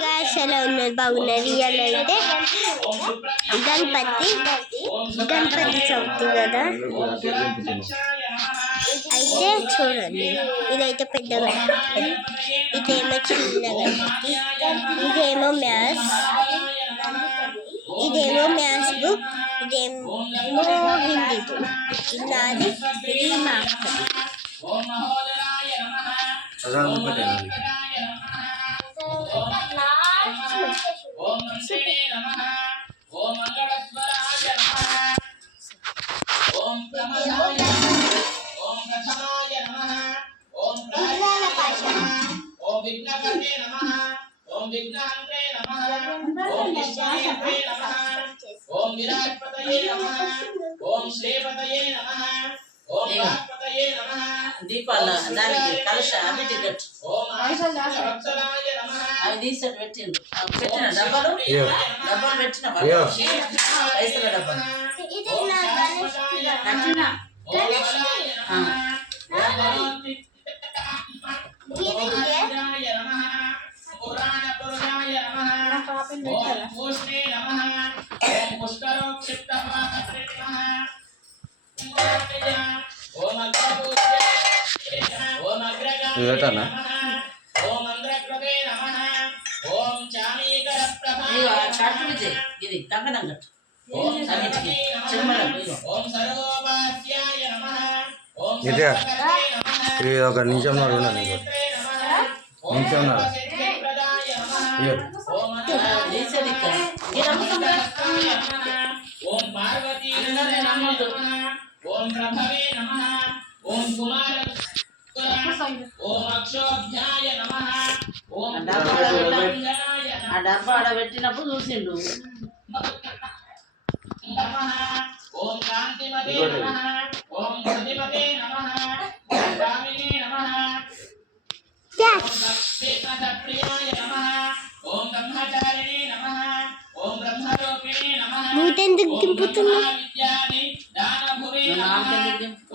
Gas ఎలా ఉన్నది బాగున్నది. ఇవాళ అయితే గణపతి చవితి కదా, అయితే చూడండి ఇదైతే పెద్ద గణపతి, ఇదేమో చిన్న గణపతి, ఇదేమో మ్యాథ్స్ బుక్, ఇదేమో హిందీ బుక్, నాది ఇది మా ఓం విరాట్పతయే నమః. ఓం శ్రీపతయే నమః. ఓం మహాపతయే నమః. దీపాల దానికి కలశ అన్నిటి గట్టు. ఓం వత్సలాయ నమః. అవి తీసి పెట్టిండు. పెట్టిన డబ్బాలు పెట్టిన పైసల డబ్బాలు కట్టిన. ఇవేటనా ఇది కంకణం కట్టు. ఇదే ఇది ఒక నిమిషంన్నర ఉన్నది, నిమిషంన్నర. ఓం పార్వతీ నమః. ఓం ప్రభవే నమః. ఓం కుమార ఓం అక్షోభ్యాయ నమః. ఓం ఆ డబ్బా ఆడ పెట్టినప్పుడు చూసిండు. ఓం కాంతిమతే నమః. ఓం ప్రతిమతే నమః. ఓం కామినే నమః. ఓం సప్తప్రియాయ నమః. ఓం బ్రహ్మచారిణే నమః. ఓం బ్రహ్మరూపిణే నమః. నువ్వెందుకు దింపుతున్నా?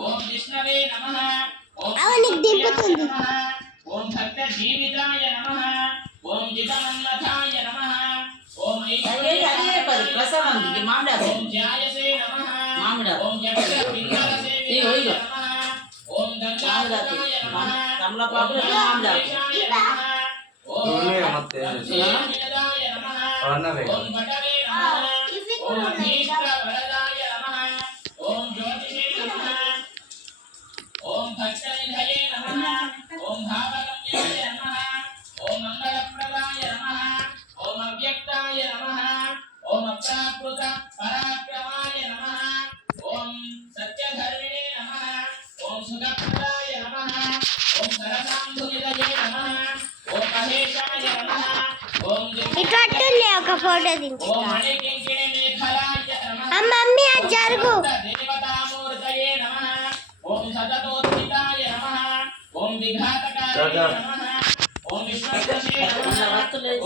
ఓం విష్ణవే నమః. అవనికి దింపుతుంది. ఓం భక్త జీవితాయ నమః. ఓం జితమన్మథాయ నమః. ఓం ఓం ధ్యాయసే నమః. ఓం జగద్విందరసేవితాయ నమః. ఓం గంగాధరాయ నమః. ఓం శ్రీనిదాయ నమః. ఓం భటవే నమః. ఓం భీష్మవరదాయ నమః. ఓం జ్యోతిషే నమః. ఓం భక్తనిధయే నమః. ఓం భావగమ్యాయ నమః. ఓం మంగళప్రదాయ నమః. ఓం అవ్యక్తాయ నమః. ఓం అప్రాకృత పరాక్రమాయ నమః. ఓం సత్యధర్మిణే నమః. ఓం సుఖప్రదాయ నమః. ఓం సరసాంధునిధయే నమః. ఓం మహేశాయ నమః. ఓం ఇట్లే ఒక ఫోటో దించు. ఓం మణికింకిణి మేఖలాయ నమః. మమ్మీ అది జరుగు. దేవతామూర్తయే నమః. ఓం సతతోత్థితాయ నమః. ఓం విఘాతకాయ నమః. ఓం విశ్వస్వశే నమః.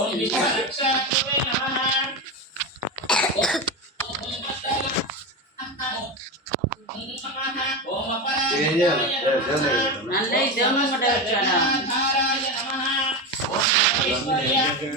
ఓం విశ్వరక్షాకృతే నమః. ఓం అపరాజితాయ నమః.